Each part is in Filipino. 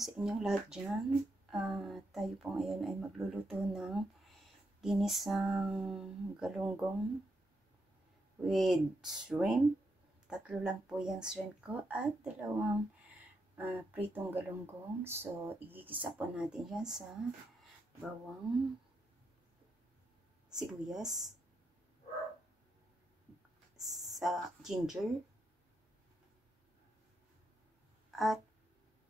sa inyong lahat dyan. Tayo po ngayon ay magluluto ng ginisang galunggong with shrimp. 3 lang po yung shrimp ko at 2 pritong galunggong. So, igigisa po natin yan sa bawang, sibuyas, sa ginger, at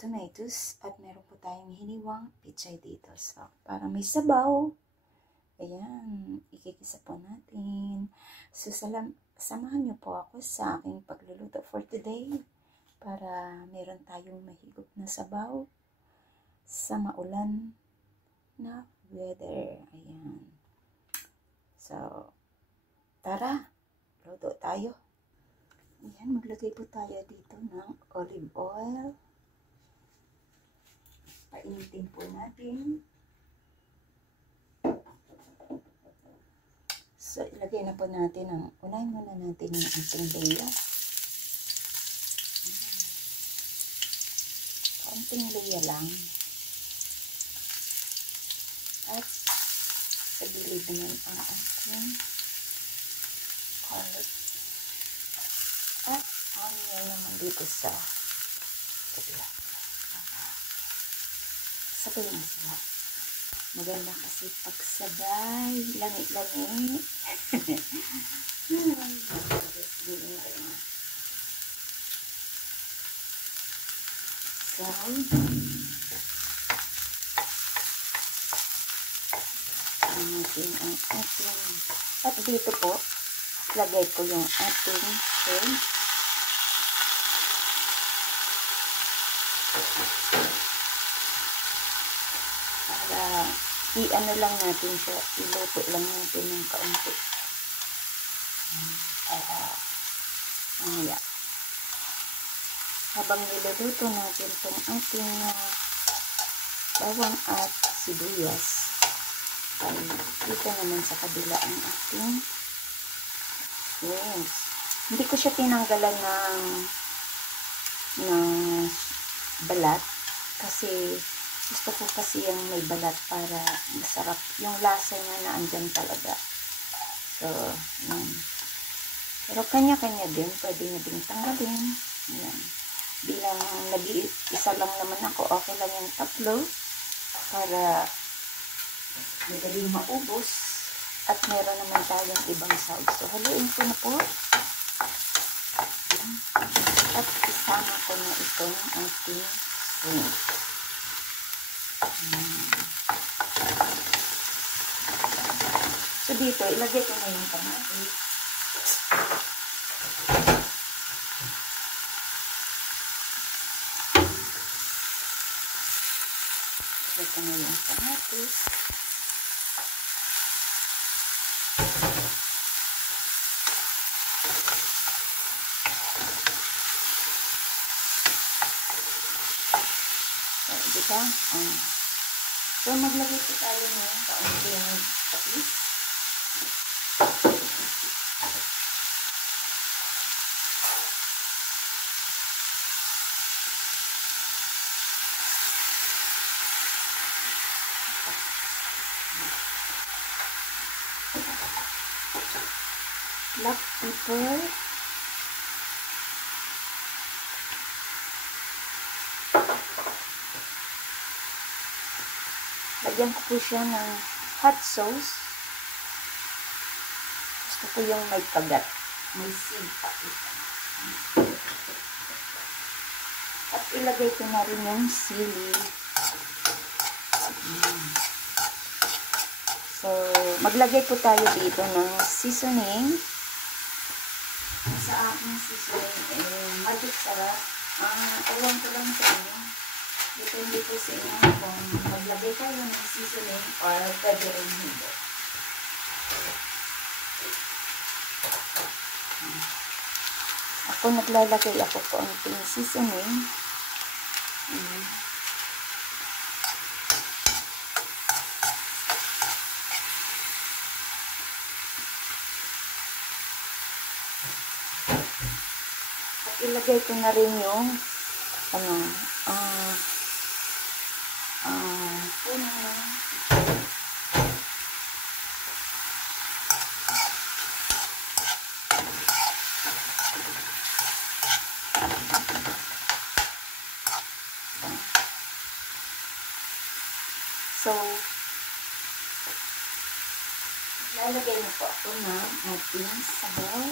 tomatoes, at meron po tayong hiniwang pichay dito. So, para may sabaw, ayan, ikikisa po natin. So, samahan niyo po ako sa aking pagluluto for today para meron tayong mahigop na sabaw sa maulan na weather. Ayan. So, tara, luto tayo. Ayan, maglagay po tayo dito ng olive oil. Painitin po natin. So, ilagay na po natin unahin muna natin yung ating luya. Kaunting luya lang. At sa gilid naman ang ating garlic. At onion naman dito sa kabila. Sabay na sila. Maganda kasi pagsabay, langi-langi. So, natin ang ating, at dito po, lagay ko yung ating shrimp. Para i-ano lang natin siya, iluto lang natin ng kaunti. Mamaya. Habang niluluto natin itong ating bawang at sibuyas, ay dito naman sa kabila ang ating shrimp. Hindi ko siya tinanggalan ng balat kasi gusto ko kasi yung may balat para masarap. Yung lasa niya na andyan talaga. So, yun. Pero kanya-kanya din. Pwede nyo din tanggalin. Yan. Bilang nag-iisa lang naman ako, okay lang yung 3 para madaling maubos. At meron naman tayong ibang sauce. So, haluin ko na po. Yan. At isama ko na itong ating shrimp. So dito, ilagay ko na yung kamatis. Ilagay ko na yung kamatis. So, diba? So, maglagay po tayo ng kaunting patis. Black pepper. Lagyan ko po siya ng hot sauce. Gusto ko yung may kagat. May simpa ito. At ilagay ko na rin yung sili. So, maglagay po tayo dito ng seasoning. Sa aking seasoning, magic sarap. Ewan ko lang sa inyo. Depende po sa inyo kung maglagay kayo ng seasoning or pwede rin hindi. Ako naglalagay ako konting seasoning. At ilagay ko na rin yung lalagay na po ako ng ating sabaw.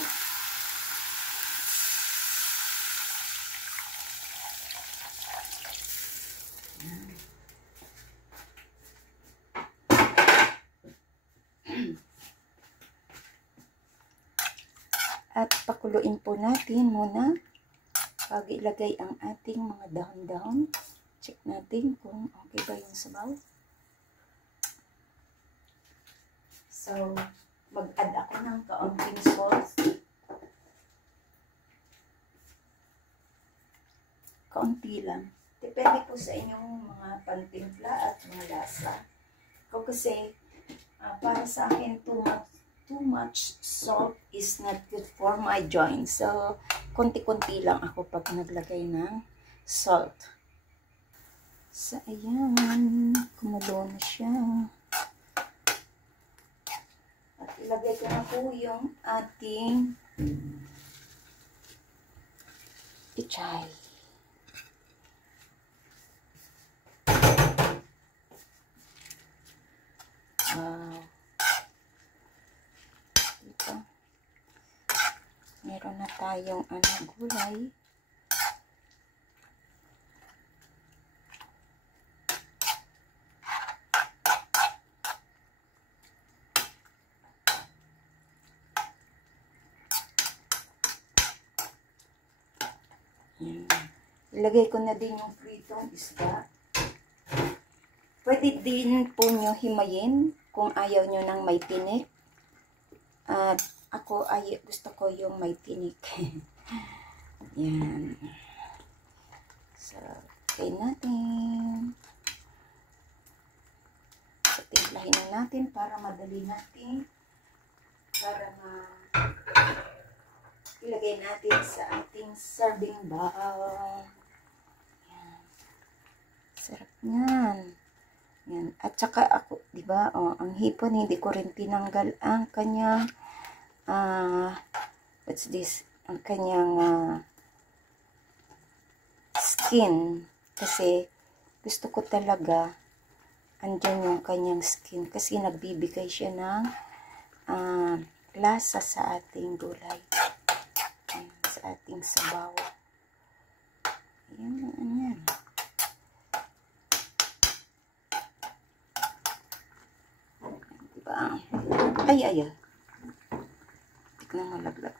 At pakuluin po natin muna bago ilagay ang ating mga dahon-dahon. Check natin kung okay ba yung sabaw. So, mag-add ako ng kaunting salt. Kaunti lang. Depende po sa inyong mga pantimpla at mga lasa. Ako kasi, para sa akin, too much salt is not good for my joints. So, konti-konti lang ako pag naglagay ng salt. So, ayan. Kumulo na siya. At ilagay ko na po yung ating pichay. Wow. Ito. Meron na tayong gulay. Ilagay ko na din yung pritong isda. Pwede din po nyo himayin kung ayaw nyo ng may tinik. At ako gusto ko yung may tinik. Yan. So, okay natin. So, timplahin na natin para madali natin. Para ilagay natin sa ating serving bowl. Yan. Sarap yan. Yan. At saka ako, di ba, ang hipon, hindi ko rin tinanggal ang kanyang, what's this? Ang kanyang skin. Kasi, gusto ko talaga, andyan yung kanyang skin. Kasi nagbibigay siya ng lasa sa ating gulay. Yan, sa ating sabaw. Yan, yan. Ay. Tik na malaglag.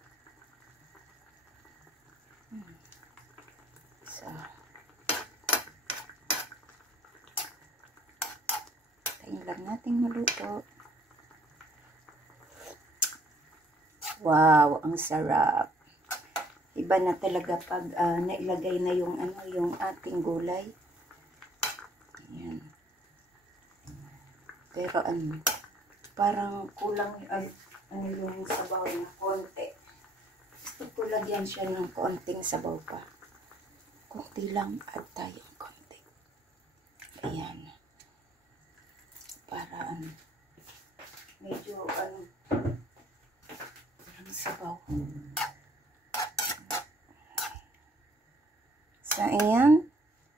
So. Tayin lang natin maluto. Wow, ang sarap. Iba na talaga pag nailagay na yung yung ating gulay. Ayan. Pero parang kulang yung sabaw na konti. Gusto ko lagyan siya ng konting sabaw pa. Konti lang, add tayo konti. Ayan. Para medyo ang sabaw. So, ayan.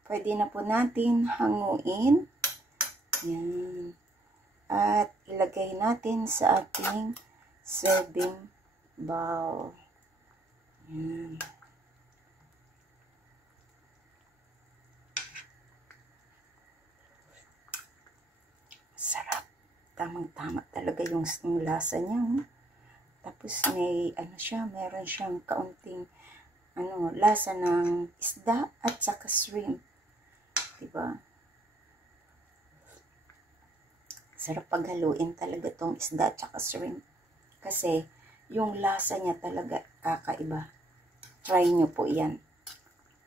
Pwede na po natin hanguin. Ayan. At ilagay natin sa ating serving bowl. Yan. Sarap. Tamang-tama talaga yung lasa niya. Tapos may siya, meron siyang kaunting lasa ng isda at saka shrimp. Diba? Sarap paghaluin talaga tong isda at saka shrimp. Kasi, yung lasa niya talaga kakaiba. Try nyo po yan.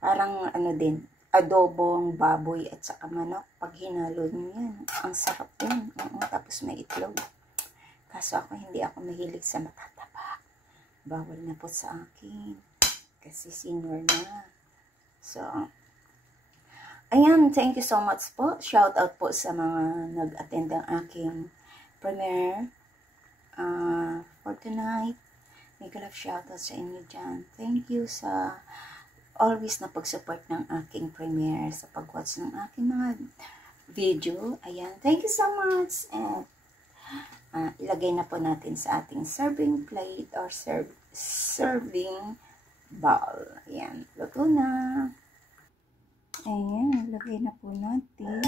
Parang din, adobong baboy at saka manok. Pag hinalo nyo yan, ang sarap din. Tapos may itlog. Kaso hindi ako mahilig sa matataba. Bawal na po sa akin. Kasi senior na. So, ayan, thank you so much po. Shout out po sa mga nag-attend ng aking premiere for tonight. Mega love shout out sa inyo dyan. Thank you sa always na pag-support ng aking premiere, sa pag-watch ng aking mga video. Ayan, thank you so much. And ilagay na po natin sa ating serving plate or serving bowl. Ayan, luto na. Ayan, ilagay na po natin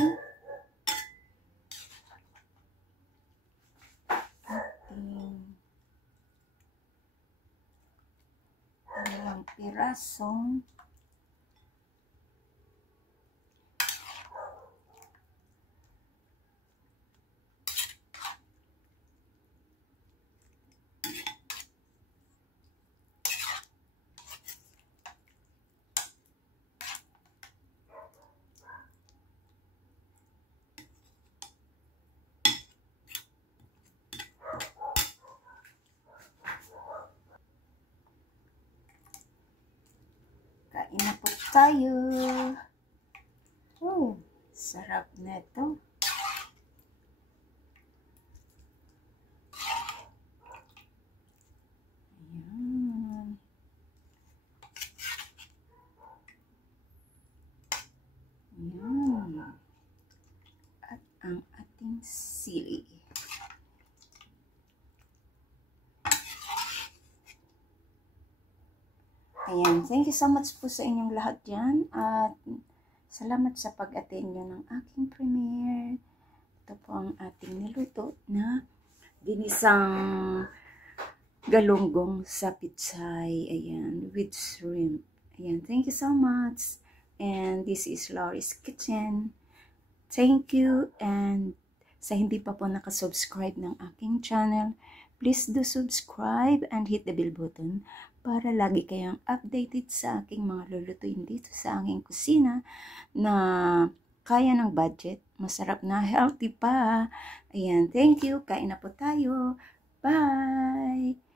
dalawang pirasong kain na po tayo. Oh, sarap na ito. Ayan. Ayan. At ang ating sili. Ayan, thank you so much po sa inyong lahat dyan at salamat sa pag-attend nyo ng aking premiere. Ito po ang ating niluto na ginisang galunggong sa pitsay. Ayan, with shrimp. Ayan, thank you so much. And this is Laurie's Kitchen. Thank you, and sa hindi pa po nakasubscribe ng aking channel, please do subscribe and hit the bell button para lagi kayong updated sa aking mga lulutuin dito sa aking kusina na kaya ng budget, masarap na, healthy pa. Ayan, thank you. Kain na po tayo. Bye!